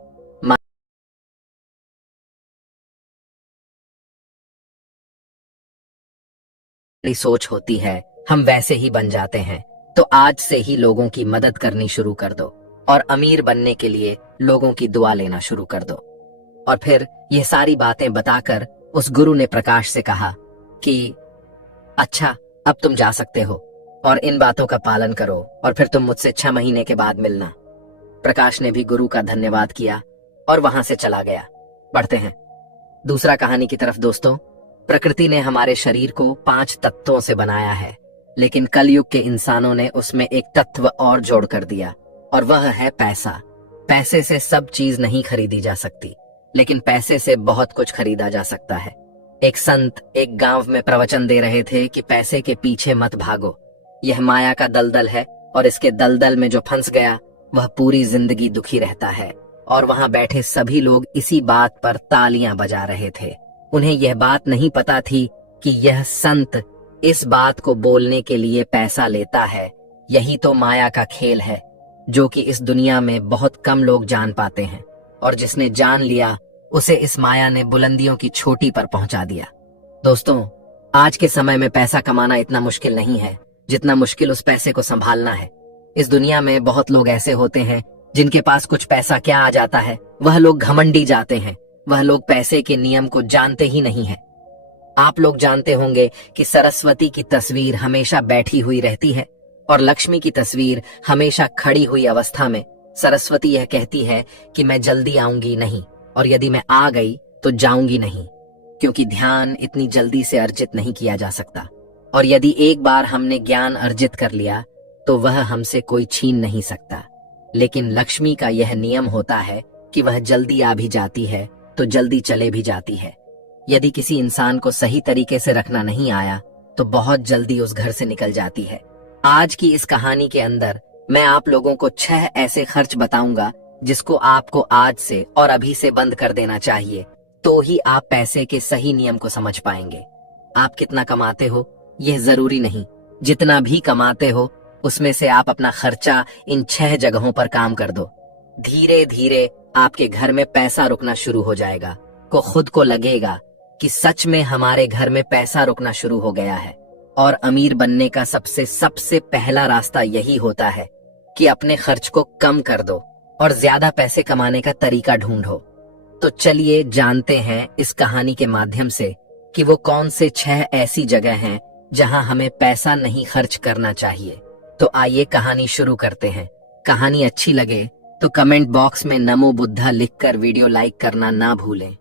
हमारी सोच होती है, हम वैसे ही बन जाते हैं, तो आज से ही लोगों की मदद करनी शुरू कर दो और अमीर बनने के लिए लोगों की दुआ लेना शुरू कर दो। और फिर ये सारी बातें बताकर उस गुरु ने प्रकाश से कहा कि अच्छा, अब तुम जा सकते हो और इन बातों का पालन करो और फिर तुम मुझसे 6 महीने के बाद मिलना। प्रकाश ने भी गुरु का धन्यवाद किया और वहां से चला गया। बढ़ते हैं दूसरा कहानी की तरफ। दोस्तों, प्रकृति ने हमारे शरीर को 5 तत्वों से बनाया है, लेकिन कलयुग के इंसानों ने उसमें एक तत्व और जोड़ कर दिया, और वह है पैसा। पैसे से सब चीज नहीं खरीदी जा सकती, लेकिन पैसे से बहुत कुछ खरीदा जा सकता है। एक संत एक गांव में प्रवचन दे रहे थे कि पैसे के पीछे मत भागो, यह माया का दलदल है और इसके दलदल में जो फंस गया वह पूरी जिंदगी दुखी रहता है। और वहां बैठे सभी लोग इसी बात पर तालियां बजा रहे थे। उन्हें यह बात नहीं पता थी कि यह संत इस बात को बोलने के लिए पैसा लेता है। यही तो माया का खेल है, जो कि इस दुनिया में बहुत कम लोग जान पाते हैं, और जिसने जान लिया उसे इस माया ने बुलंदियों की चोटी पर पहुंचा दिया। दोस्तों, आज के समय में पैसा कमाना इतना मुश्किल नहीं है जितना मुश्किल उस पैसे को संभालना है। इस दुनिया में बहुत लोग ऐसे होते हैं जिनके पास कुछ पैसा क्या आ जाता है, वह लोग घमंडी जाते हैं। वह लोग पैसे के नियम को जानते ही नहीं है। आप लोग जानते होंगे कि सरस्वती की तस्वीर हमेशा बैठी हुई रहती है और लक्ष्मी की तस्वीर हमेशा खड़ी हुई अवस्था में। सरस्वती यह कहती है कि मैं जल्दी आऊंगी नहीं, और यदि मैं आ गई तो जाऊंगी नहीं, क्योंकि ध्यान इतनी जल्दी से अर्जित नहीं किया जा सकता। और यदि एक बार हमने ज्ञान अर्जित कर लिया तो वह हमसे कोई छीन नहीं सकता। लेकिन लक्ष्मी का यह नियम होता है कि वह जल्दी आ भी जाती है तो जल्दी चले भी जाती है। यदि किसी इंसान को सही तरीके से रखना नहीं आया तो बहुत जल्दी उस घर से निकल जाती है। आज की इस कहानी के अंदर मैं आप लोगों को 6 ऐसे खर्च बताऊंगा जिसको आपको आज से और अभी से बंद कर देना चाहिए, तो ही आप पैसे के सही नियम को समझ पाएंगे। आप कितना कमाते हो यह जरूरी नहीं, जितना भी कमाते हो उसमें से आप अपना खर्चा इन 6 जगहों पर काम कर दो। धीरे धीरे आपके घर में पैसा रुकना शुरू हो जाएगा। को खुद को लगेगा कि सच में हमारे घर में पैसा रुकना शुरू हो गया है। और अमीर बनने का सबसे पहला रास्ता यही होता है कि अपने खर्च को कम कर दो और ज्यादा पैसे कमाने का तरीका ढूंढो। तो चलिए जानते हैं इस कहानी के माध्यम से कि वो कौन से 6 ऐसी जगह हैं जहां हमें पैसा नहीं खर्च करना चाहिए। तो आइए कहानी शुरू करते हैं। कहानी अच्छी लगे तो कमेंट बॉक्स में नमो बुद्धा लिखकर वीडियो लाइक करना ना भूलें।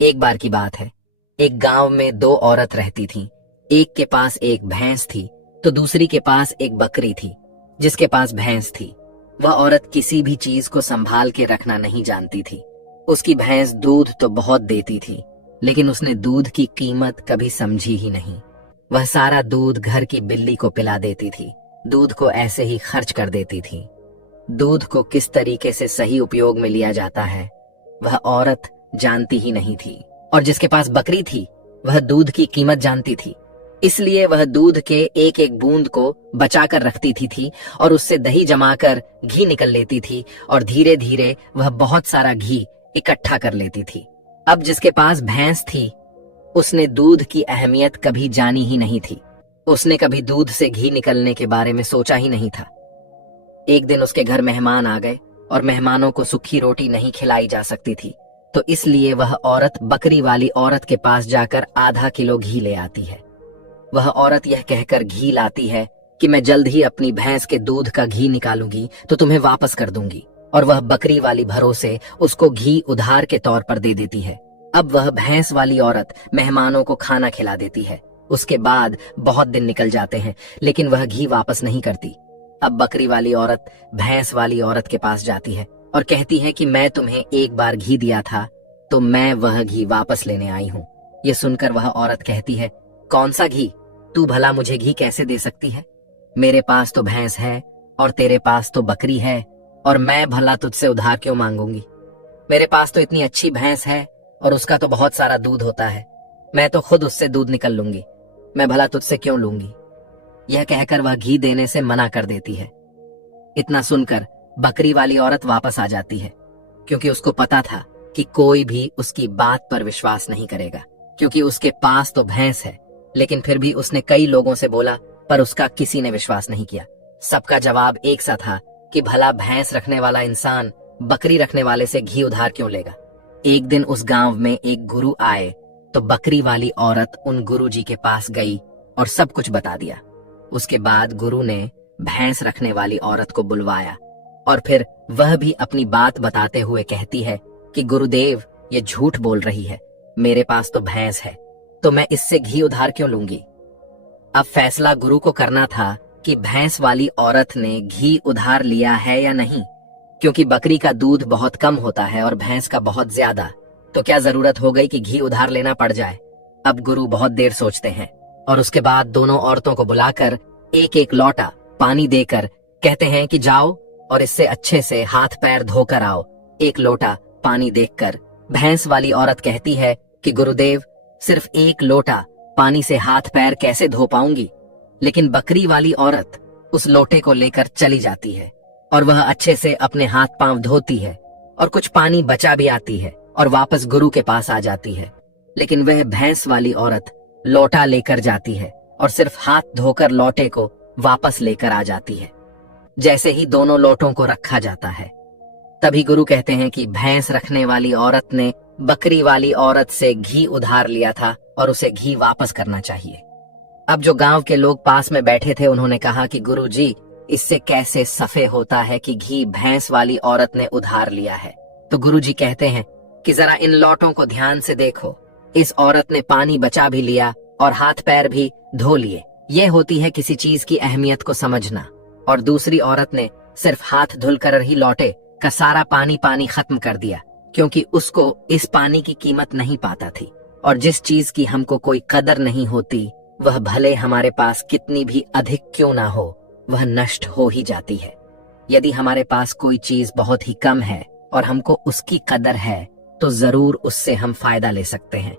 एक बार की बात है, एक गांव में 2 औरत रहती थीं। एक के पास एक भैंस थी तो दूसरी के पास एक बकरी थी। जिसके पास भैंस थी वह औरत किसी भी चीज को संभाल के रखना नहीं जानती थी। उसकी भैंस दूध तो बहुत देती थी, लेकिन उसने दूध की कीमत कभी समझी ही नहीं। वह सारा दूध घर की बिल्ली को पिला देती थी, दूध को ऐसे ही खर्च कर देती थी। दूध को किस तरीके से सही उपयोग में लिया जाता है वह औरत जानती ही नहीं थी। और जिसके पास बकरी थी वह दूध की कीमत जानती थी, इसलिए वह दूध के एक एक बूंद को बचा कर रखती थी और उससे दही जमाकर घी निकल लेती थी, और धीरे धीरे वह बहुत सारा घी इकट्ठा कर लेती थी। अब जिसके पास भैंस थी उसने दूध की अहमियत कभी जानी ही नहीं थी। उसने कभी दूध से घी निकलने के बारे में सोचा ही नहीं था। एक दिन उसके घर मेहमान आ गए और मेहमानों को सूखी रोटी नहीं खिलाई जा सकती थी, तो इसलिए वह औरत बकरी वाली औरत के पास जाकर आधा किलो घी ले आती है। वह औरत यह कहकर घी लाती है कि मैं जल्द ही अपनी भैंस के दूध का घी निकालूंगी तो तुम्हें वापस कर दूंगी, और वह बकरी वाली भरोसे उसको घी उधार के तौर पर दे देती है। अब वह भैंस वाली औरत मेहमानों को खाना खिला देती है। उसके बाद बहुत दिन निकल जाते हैं, लेकिन वह घी वापस नहीं करती। अब बकरी वाली औरत भैंस वाली औरत के पास जाती है और कहती है कि मैं तुम्हें एक बार घी दिया था तो मैं वह घी वापस लेने आई हूँ। ये सुनकर वह औरत कहती है, कौन सा घी? तू भला मुझे घी कैसे दे सकती है? मेरे पास तो भैंस है और तेरे पास तो बकरी है, और मैं भला तुझसे उधार क्यों मांगूंगी? मेरे पास तो इतनी अच्छी भैंस है और उसका तो बहुत सारा दूध होता है, मैं तो खुद उससे दूध निकल लूंगी, मैं भला तुझसे क्यों लूंगी? यह कहकर वह घी देने से मना कर देती है। इतना सुनकर बकरी वाली औरत वापस आ जाती है, क्योंकि उसको पता था कि कोई भी उसकी बात पर विश्वास नहीं करेगा, क्योंकि उसके पास तो भैंस है। लेकिन फिर भी उसने कई लोगों से बोला, पर उसका किसी ने विश्वास नहीं किया। सबका जवाब एक सा था कि भला भैंस रखने वाला इंसान बकरी रखने वाले से घी उधार क्यों लेगा। एक दिन उस गांव में एक गुरु आए तो बकरी वाली औरत उन गुरु जी के पास गई और सब कुछ बता दिया। उसके बाद गुरु ने भैंस रखने वाली औरत को बुलवाया और फिर वह भी अपनी बात बताते हुए कहती है कि गुरुदेव, ये झूठ बोल रही है, मेरे पास तो भैंस है, तो मैं इससे घी उधार क्यों लूंगी। अब फैसला गुरु को करना था कि भैंस वाली औरत ने घी उधार लिया है या नहीं, क्योंकि बकरी का दूध बहुत कम होता है और भैंस का बहुत ज्यादा, तो क्या जरूरत हो गई कि घी उधार लेना पड़ जाए। अब गुरु बहुत देर सोचते हैं और उसके बाद दोनों औरतों को बुलाकर एक एक लोटा पानी देकर कहते हैं कि जाओ और इससे अच्छे से हाथ पैर धोकर आओ। एक लोटा पानी देखकर भैंस वाली औरत कहती है कि गुरुदेव, सिर्फ एक लोटा पानी से हाथ पैर कैसे धो पाऊंगी। लेकिन बकरी वाली औरत उस लोटे को लेकर चली जाती है और वह अच्छे से अपने हाथ पांव धोती है और कुछ पानी बचा भी आती है और वापस गुरु के पास आ जाती है। लेकिन वह भैंस वाली औरत लोटा लेकर जाती है और सिर्फ हाथ धोकर लोटे को वापस लेकर आ जाती है। जैसे ही दोनों लोटों को रखा जाता है, तभी गुरु कहते हैं कि भैंस रखने वाली औरत ने बकरी वाली औरत से घी उधार लिया था और उसे घी वापस करना चाहिए। अब जो गांव के लोग पास में बैठे थे, उन्होंने कहा कि गुरु जी, इससे कैसे सफे होता है कि घी भैंस वाली औरत ने उधार लिया है। तो गुरु जी कहते हैं कि जरा इन लोटों को ध्यान से देखो, इस औरत ने पानी बचा भी लिया और हाथ पैर भी धो लिए। यह होती है किसी चीज की अहमियत को समझना। और दूसरी औरत ने सिर्फ हाथ धुलकर ही लोटे का सारा पानी खत्म कर दिया, क्योंकि उसको इस पानी की कीमत नहीं पाता थी। और जिस चीज की हमको कोई कदर नहीं होती, वह भले हमारे पास कितनी भी अधिक क्यों ना हो, वह नष्ट हो ही जाती है। यदि हमारे पास कोई चीज बहुत ही कम है और हमको उसकी कदर है, तो जरूर उससे हम फायदा ले सकते हैं।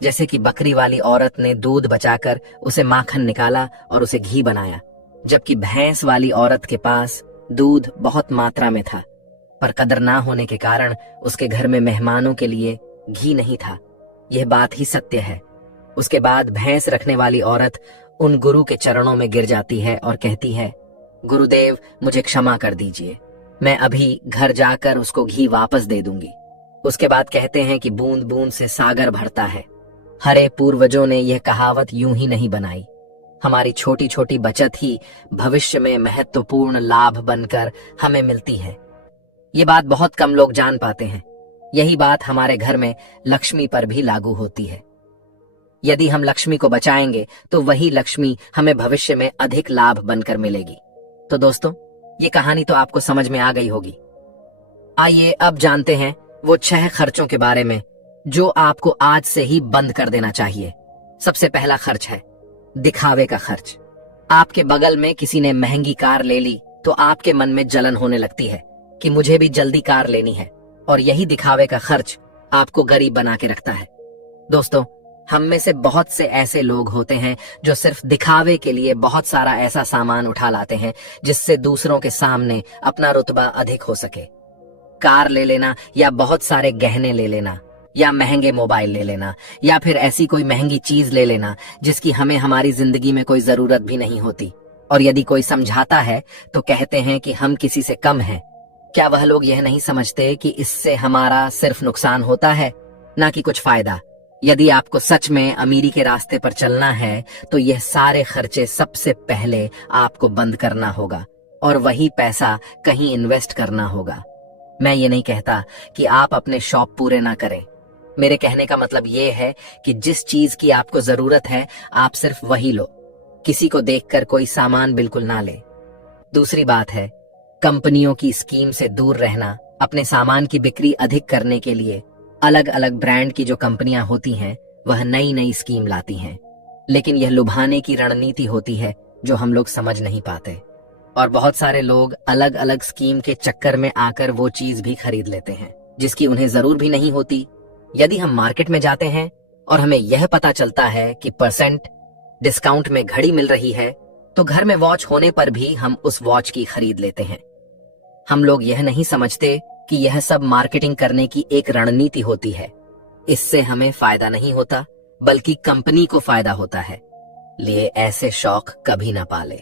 जैसे कि बकरी वाली औरत ने दूध बचाकर उसे माखन निकाला और उसे घी बनाया, जबकि भैंस वाली औरत के पास दूध बहुत मात्रा में था, पर कदर ना होने के कारण उसके घर में मेहमानों के लिए घी नहीं था। यह बात ही सत्य है। उसके बाद भैंस रखने वाली औरत उन गुरु के चरणों में गिर जाती है और कहती है, गुरुदेव, मुझे क्षमा कर दीजिए, मैं अभी घर जाकर उसको घी वापस दे दूंगी। उसके बाद कहते हैं कि बूंद बूंद से सागर भरता है। हरे पूर्वजों ने यह कहावत यूं ही नहीं बनाई। हमारी छोटी छोटी बचत ही भविष्य में महत्वपूर्ण लाभ बनकर हमें मिलती है। ये बात बहुत कम लोग जान पाते हैं। यही बात हमारे घर में लक्ष्मी पर भी लागू होती है। यदि हम लक्ष्मी को बचाएंगे तो वही लक्ष्मी हमें भविष्य में अधिक लाभ बनकर मिलेगी। तो दोस्तों, ये कहानी तो आपको समझ में आ गई होगी। आइए अब जानते हैं वो 6 खर्चों के बारे में जो आपको आज से ही बंद कर देना चाहिए। सबसे पहला खर्च है दिखावे का खर्च। आपके बगल में किसी ने महंगी कार ले ली तो आपके मन में जलन होने लगती है कि मुझे भी जल्दी कार लेनी है, और यही दिखावे का खर्च आपको गरीब बना के रखता है। दोस्तों, हम में से बहुत से ऐसे लोग होते हैं जो सिर्फ दिखावे के लिए बहुत सारा ऐसा सामान उठा लाते हैं जिससे दूसरों के सामने अपना रुतबा अधिक हो सके। कार ले लेना, या बहुत सारे गहने ले लेना, या महंगे मोबाइल ले लेना, या फिर ऐसी कोई महंगी चीज ले लेना जिसकी हमें हमारी जिंदगी में कोई जरूरत भी नहीं होती। और यदि कोई समझाता है तो कहते हैं कि हम किसी से कम हैं। क्या वह लोग यह नहीं समझते कि इससे हमारा सिर्फ नुकसान होता है, ना कि कुछ फायदा। यदि आपको सच में अमीरी के रास्ते पर चलना है तो यह सारे खर्चे सबसे पहले आपको बंद करना होगा और वही पैसा कहीं इन्वेस्ट करना होगा। मैं ये नहीं कहता कि आप अपने शौक पूरे ना करें। मेरे कहने का मतलब ये है कि जिस चीज की आपको जरूरत है आप सिर्फ वही लो। किसी को देखकर कोई सामान बिल्कुल ना ले। दूसरी बात है कंपनियों की स्कीम से दूर रहना। अपने सामान की बिक्री अधिक करने के लिए अलग अलग ब्रांड की जो कंपनियां होती हैं वह नई नई स्कीम लाती हैं, लेकिन यह लुभाने की रणनीति होती है जो हम लोग समझ नहीं पाते, और बहुत सारे लोग अलग अलग स्कीम के चक्कर में आकर वो चीज भी खरीद लेते हैं जिसकी उन्हें जरूर भी नहीं होती। यदि हम मार्केट में जाते हैं और हमें यह पता चलता है कि % डिस्काउंट में घड़ी मिल रही है, तो घर में वॉच होने पर भी हम उस वॉच की खरीद लेते हैं। हम लोग यह नहीं समझते कि यह सब मार्केटिंग करने की एक रणनीति होती है। इससे हमें फायदा नहीं होता बल्कि कंपनी को फायदा होता है। लिए ऐसे शौक कभी ना पाले।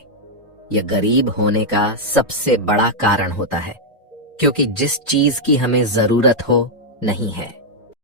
यह गरीब होने का सबसे बड़ा कारण होता है, क्योंकि जिस चीज की हमें जरूरत हो नहीं है